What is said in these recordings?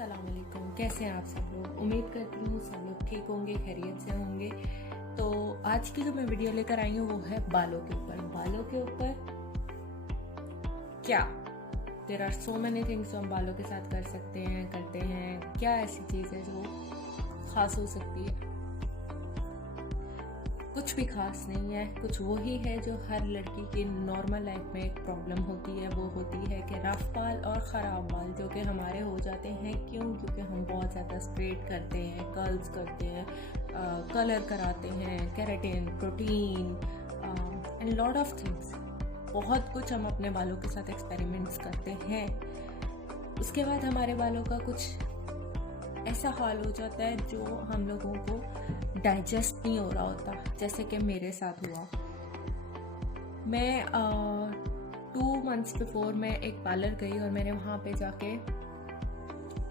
अस्सलाम वालेकुम। कैसे हैं आप सब लोग? उम्मीद करती हूँ सब लोग ठीक होंगे, खैरियत से होंगे। तो आज की जो मैं वीडियो लेकर आई हूँ वो है बालों के ऊपर। बालों के ऊपर क्या there are so many things जो हम बालों के साथ कर सकते हैं, करते हैं। क्या ऐसी चीज़ है जो खास हो सकती है? कुछ भी खास नहीं है। कुछ वो ही है जो हर लड़की की नॉर्मल लाइफ में एक प्रॉब्लम होती है। वो होती है कि रफ बाल और ख़राब बाल जो कि हमारे हो जाते हैं। क्यों? क्योंकि हम बहुत ज़्यादा स्ट्रेट करते हैं, कर्ल्स करते हैं, कलर कराते हैं, keratin, protein and lot of things. बहुत कुछ हम अपने बालों के साथ एक्सपेरिमेंट्स करते हैं। उसके बाद हमारे बालों का कुछ ऐसा हाल हो जाता है जो हम लोगों को डाइजेस्ट नहीं हो रहा होता, जैसे कि मेरे साथ हुआ। मैं 2 मंथ्स बिफोर मैं एक पार्लर गई और मैंने वहाँ पे जाके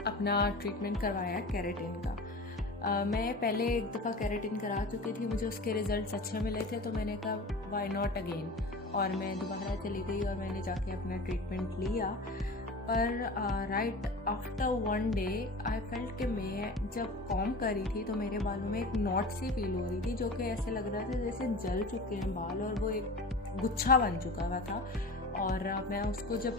अपना ट्रीटमेंट करवाया केराटिन का। मैं पहले एक दफ़ा केराटिन करा चुकी थी, मुझे उसके रिजल्ट्स अच्छे मिले थे, तो मैंने कहा व्हाई नॉट अगेन, और मैं दोबारा चली गई और मैंने जाके अपना ट्रीटमेंट लिया। पर right after 1 day I felt कि मैं जब कॉम कर रही थी तो मेरे बालों में एक नॉट सी फील हो रही थी, जो कि ऐसे लग रहा था जैसे जल चुके हैं बाल और वो एक गुच्छा बन चुका हुआ था। और मैं उसको जब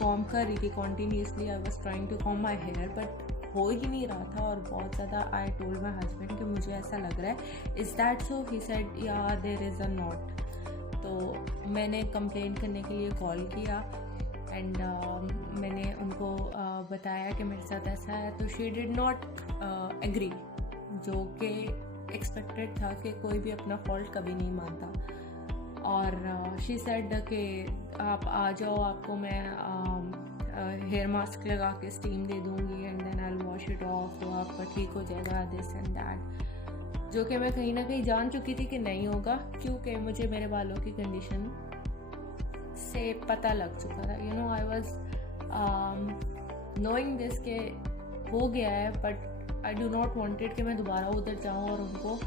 कॉम कर रही थी continuously, I was trying to comb my hair, but हो ही नहीं रहा था। और बहुत ज़्यादा आई टोल्ड माई हस्बैंड कि मुझे ऐसा लग रहा है, is that so? He said या देयर इज़ अ नॉट। तो मैंने कंप्लेन करने के लिए कॉल किया एंड मैंने उनको बताया कि मेरे साथ ऐसा है। तो शी डिड नॉट एग्री, जो कि एक्सपेक्टेड था कि कोई भी अपना फॉल्ट कभी नहीं मानता। और शी सेड कि आप आ जाओ, आपको मैं हेयर मास्क लगा के स्टीम दे दूँगी and then I will wash it off, तो आपका ठीक हो जाएगा, दिस एंड दैट। जो कि मैं कहीं ना कहीं जान चुकी थी कि नहीं होगा, क्योंकि मुझे मेरे बालों की कंडीशन से पता लग चुका था। You know, I was knowing this के हो गया है, but I do not wanted कि मैं दोबारा उधर जाऊँ और उनको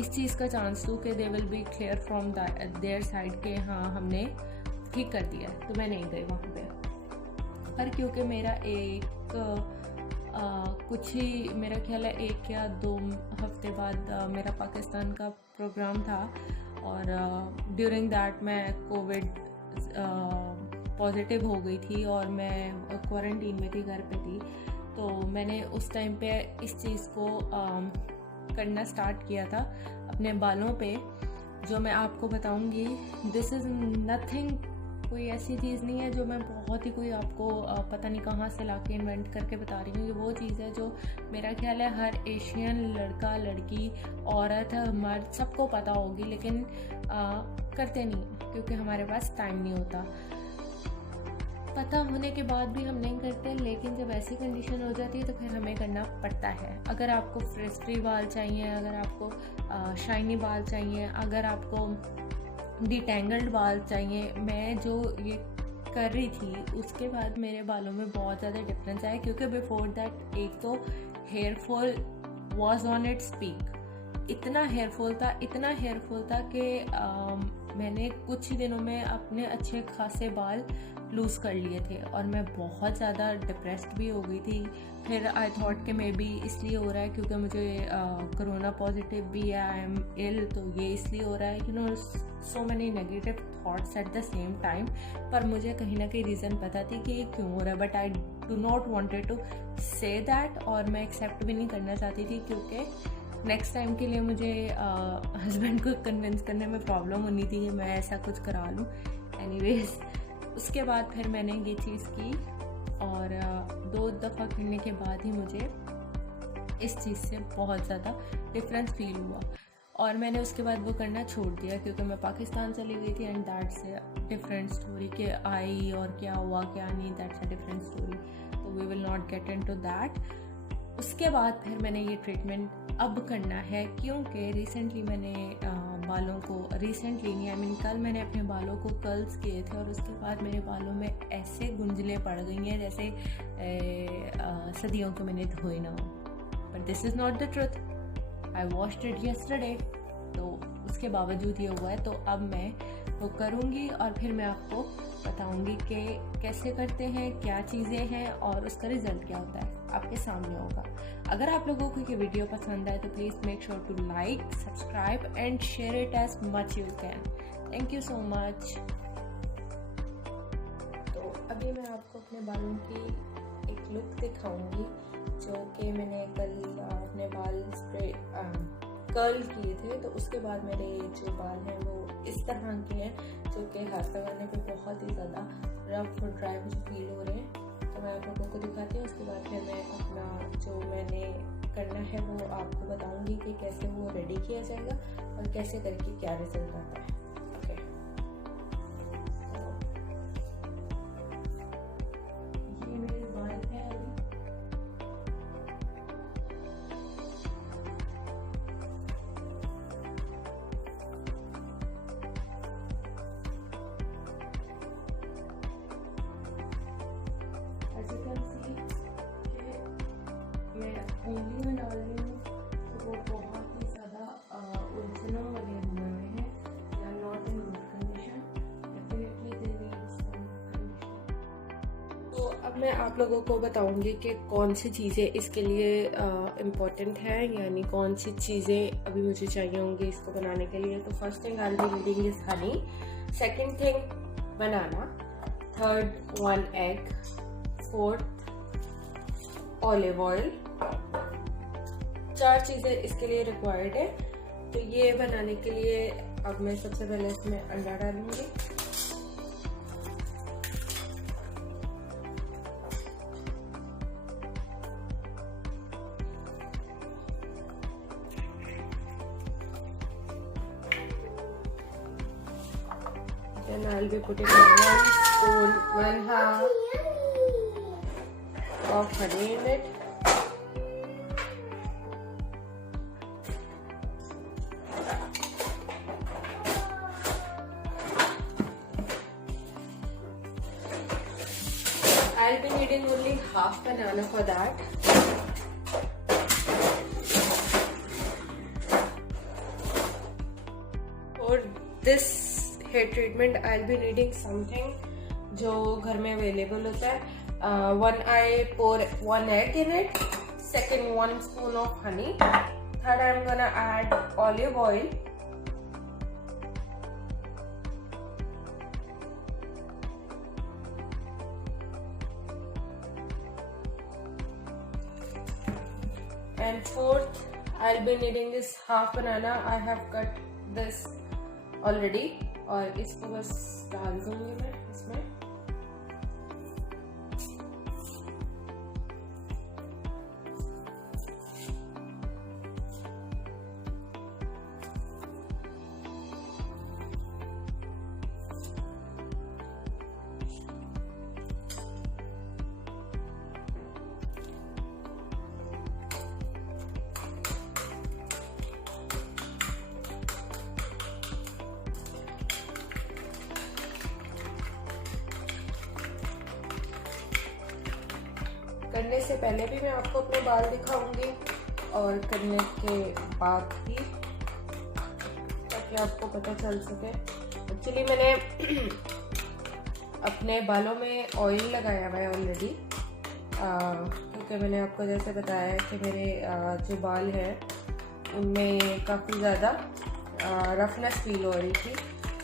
इस चीज़ का चांस दूँ कि they will be clear from their side के हाँ हमने ठीक कर दिया। तो मैं नहीं गई वहाँ पे। पर क्योंकि मेरा एक कुछ ही मेरा ख्याल है 1 या 2 हफ्ते बाद मेरा पाकिस्तान का प्रोग्राम था, और ड्यूरिंग दैट मैं कोविड पॉजिटिव हो गई थी और मैं क्वारंटीन में थी, घर पे थी। तो मैंने उस टाइम पे इस चीज़ को करना स्टार्ट किया था अपने बालों पे, जो मैं आपको बताऊंगी। दिस इज़ नथिंग, कोई ऐसी चीज़ नहीं है जो मैं बहुत ही कोई आपको पता नहीं कहाँ से लाके इन्वेंट करके बता रही हूँ। ये वो चीज़ है जो मेरा ख्याल है हर एशियन लड़का, लड़की, औरत, मर्द सबको पता होगी, लेकिन करते नहीं क्योंकि हमारे पास टाइम नहीं होता। पता होने के बाद भी हम नहीं करते, लेकिन जब ऐसी कंडीशन हो जाती है तो फिर हमें करना पड़ता है। अगर आपको फ्रिज फ्री बाल चाहिए, अगर आपको शाइनी बाल चाहिए, अगर आपको डिटेंगल्ड बाल चाहिए, मैं जो ये कर रही थी उसके बाद मेरे बालों में बहुत ज़्यादा डिफरेंस आया। क्योंकि बिफोर दैट एक तो hair fall was on its peak. इतना हेयरफॉल था कि मैंने कुछ ही दिनों में अपने अच्छे खासे बाल लूज़ कर लिए थे और मैं बहुत ज़्यादा डिप्रेस्ड भी हो गई थी। फिर आई थॉट कि मे बी इसलिए हो रहा है क्योंकि मुझे कोरोना पॉजिटिव भी है, आई एम इल, तो ये इसलिए हो रहा है। You know, so many negative thoughts at the same time. पर मुझे कहीं ना कहीं रीज़न पता थी कि ये क्यों हो रहा है, but I do not wanted to say that, और मैं एक्सेप्ट भी नहीं करना चाहती थी क्योंकि नेक्स्ट टाइम के लिए मुझे हस्बैंड को कन्विंस करने में प्रॉब्लम होनी थी कि मैं ऐसा कुछ करा लूँ। एनीवेज, उसके बाद फिर मैंने ये चीज़ की और 2 दफ़ा करने के बाद ही मुझे इस चीज़ से बहुत ज़्यादा डिफरेंस फील हुआ और मैंने उसके बाद वो करना छोड़ दिया क्योंकि मैं पाकिस्तान चली गई थी। And that's a different story कि आई और क्या हुआ क्या नहीं, दैट्स अ डिफरेंट स्टोरी, तो we will not get into that. उसके बाद फिर मैंने ये ट्रीटमेंट अब करना है क्योंकि रिसेंटली मैंने बालों को, रिसेंटली नहीं, आई मीन कल मैंने अपने बालों को कर्ल्स किए थे और उसके बाद मेरे बालों में ऐसे गुंजलें पड़ गई हैं जैसे सदियों को मैंने धोए ना हो। But this is not the truth, I washed it yesterday, तो उसके बावजूद ये हुआ है। तो अब मैं वो करूँगी और फिर मैं आपको बताऊंगी कि कैसे करते हैं, क्या चीज़ें हैं और उसका रिजल्ट क्या होता है, आपके सामने होगा। अगर आप लोगों को ये वीडियो पसंद आए तो please make sure to like, subscribe and share it as much you can. Thank you so much. तो अभी मैं आपको अपने बालों की एक लुक दिखाऊंगी, जो कि मैंने कल अपने बाल स्प्रे कर्ल किए थे। तो उसके बाद मेरे जो बाल हैं वो इस तरह के हैं, जो कि हाथ लगाने पे बहुत ही ज़्यादा रफ और ड्राई मुझे फील हो रहे हैं। तो मैं आप लोगों को दिखाती हूँ, उसके बाद फिर मैं अपना जो मैंने करना है वो आपको बताऊँगी कि कैसे वो रेडी किया जाएगा और कैसे करके क्या रिजल्ट आता है। ओके, तो ये मेरे बाल हैं अभी। मैं ओनली में डाल रही हूँ, तो वो बहुत ही ज़्यादा ओरिजिनल वाले हुए हैं, they are not in good condition, definitely they need some condition. तो अब मैं आप लोगों को बताऊंगी कि कौन सी चीज़ें इसके लिए इम्पोर्टेंट है, यानी कौन सी चीज़ें अभी मुझे चाहिए होंगी इसको बनाने के लिए। तो first thing I will be needing is honey, second thing banana, third 1 egg, fourth olive oil. 4 चीज़ें इसके लिए रिक्वायर्ड है। तो ये बनाने के लिए अब मैं सबसे पहले इसमें अंडा डालूंगी। Then I'll be putting 1 spoon, 1/2 of honey in it. I'll be needing only half banana for that. For this hair treatment I'll be needing something जो घर में अवेलेबल होता है। I pour 1 egg in it. Second, 1 spoon of honey. Third, I'm gonna add olive oil. And fourth, I'll be needing this half banana. I have cut this already. और इसको बस डाल दूंगी मैं इसमें। करने से पहले भी मैं आपको अपने बाल दिखाऊंगी और करने के बाद भी, ताकि आपको पता चल सके। एक्चुअली मैंने अपने बालों में ऑयल लगाया हुआ है ऑलरेडी, क्योंकि मैंने आपको जैसे बताया कि मेरे जो बाल हैं उनमें काफ़ी ज़्यादा रफनेस फील हो रही थी।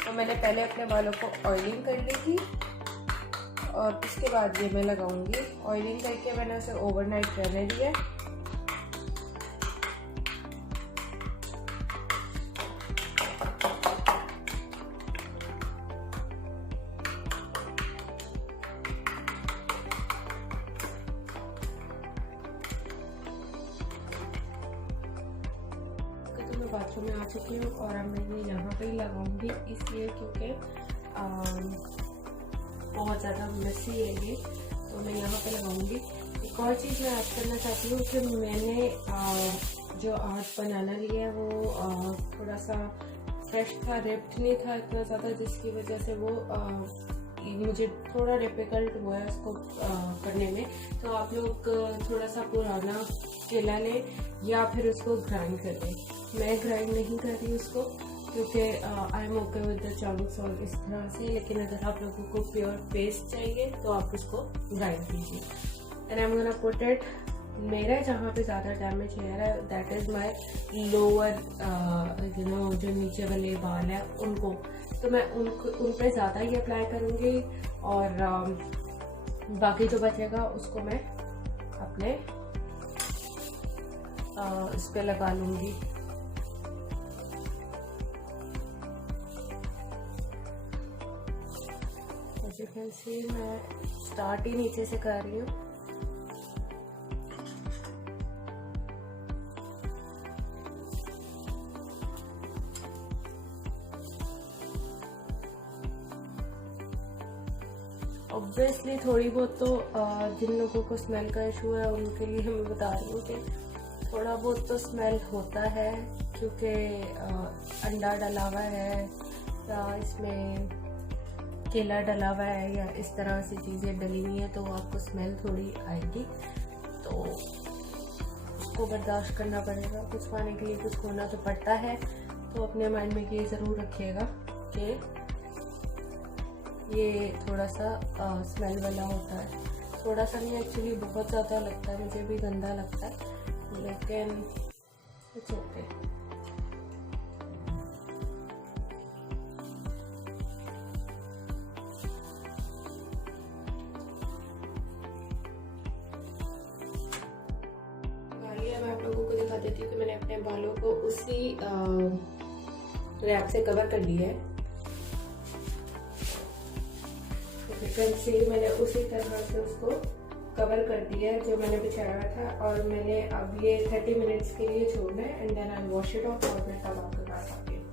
तो मैंने पहले अपने बालों को ऑयलिंग कर ली थी और इसके बाद ये मैं लगाऊंगी। ऑयलिंग करके मैंने उसे ओवरनाइट रहने दिया। तो मैं बाथरूम में आ चुकी हूँ और अब मैं ये यहाँ पे ही लगाऊंगी, इसलिए क्योंकि बहुत ज़्यादा मेसी है ये, तो मैं यहाँ पे लगाऊंगी। एक और चीज़ मैं ऐड करना चाहती हूँ कि मैंने जो आज बनाना लिया है वो थोड़ा सा फ्रेश था, रिप्ड नहीं था इतना ज़्यादा, जिसकी वजह से वो मुझे थोड़ा डिफिकल्ट हुआ है उसको करने में। तो आप लोग थोड़ा सा पुराना केला लें या फिर उसको ग्राइंड कर लें। मैं ग्राइंड नहीं कर रही उसको, क्योंकि I am okay with the chowmein salt इस तरह से। लेकिन अगर आप लोगों को प्योर पेस्ट चाहिए तो आप उसको ग्राइंड कीजिए। And I am gonna put it, मेरा जहाँ पे ज़्यादा डैमेज हेयर है दैट इज़ माई लोअर जो नीचे वाले बाल है उनको, तो मैं उन पर ज़्यादा ही अप्लाई करूँगी और बाकी जो बचेगा उसको मैं अपने इस पर लगा लूँगी। एज यू कैन सी मैं स्टार्ट ही नीचे से कर रही हूँ। ऑब्वियसली थोड़ी बहुत तो जिन लोगों को स्मेल का इशू है उनके लिए मैं बता रही हूँ कि थोड़ा बहुत तो स्मेल होता है, क्योंकि अंडा डला हुआ है या इसमें केला डला हुआ है या इस तरह से चीज़ें डली हुई हैं, तो आपको स्मेल थोड़ी आएगी, तो उसको बर्दाश्त करना पड़ेगा। कुछ पाने के लिए कुछ खोना तो पड़ता है। तो अपने माइंड में ये ज़रूर रखिएगा कि ये थोड़ा सा स्मेल वाला होता है। थोड़ा सा नहीं, एक्चुअली बहुत ज़्यादा लगता है, मुझे भी गंदा लगता है, लेकिन इट्स ओके। मैं आप लोगों को दिखा देती हूँ कि मैंने अपने बालों को उसी रैप से कवर कर लिया है। मैंने उसी तरह से उसको कवर कर दिया है जो मैंने बिछाया था, और मैंने अब ये 30 मिनट्स के लिए छोड़ना है and then I wash it off और मैं तब आपके पास आती हूँ।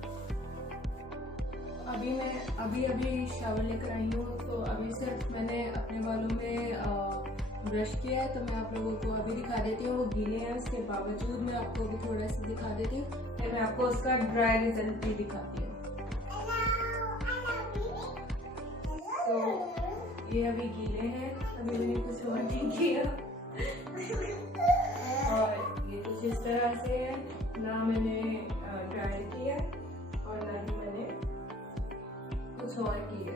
अभी मैं अभी शावर लेकर आई हूँ, तो अभी सिर्फ मैंने अपने बालों में ब्रश किया है, तो मैं आप लोगों को अभी दिखा देती हूँ। वो गीले हैं, उसके बावजूद मैं आपको अभी थोड़ा सा दिखा देती हूँ, फिर मैं आपको उसका ड्राई रिजल्ट भी दिखाती हूँ। तो ये अभी गीले हैं, अभी मैंने कुछ और नहीं किया और ये कुछ इस तरह से है, ना मैंने ड्राई किया और ना ही मैंने कुछ और किया।